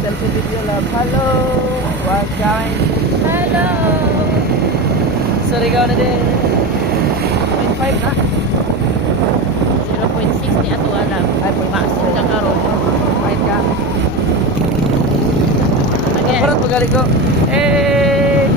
Selfie video love. Hello. Wag kain. Hello! Sorry ka na din. 0.5 na. 0.6 ni ato alam. Ay, Maasin ka karon. Kain ka. Again. Parang pagaling ko. Eh.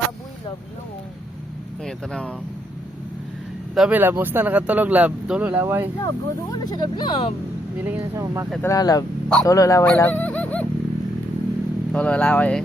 Baboy love no. Okay, ito na mo. Dabi lab, musta nakatulog lab? Tulo laway. Love, doon na siya love. Dili na siya mamakit. Ito na lab. Tulo laway lab. Tulo laway eh.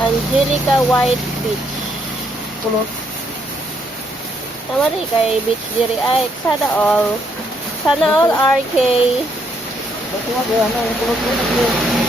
Angelica White Beach. Kulot. Tama rin kay beach diri ay sana all. Sana all RK. Basta nga ba, ano, kulot ko na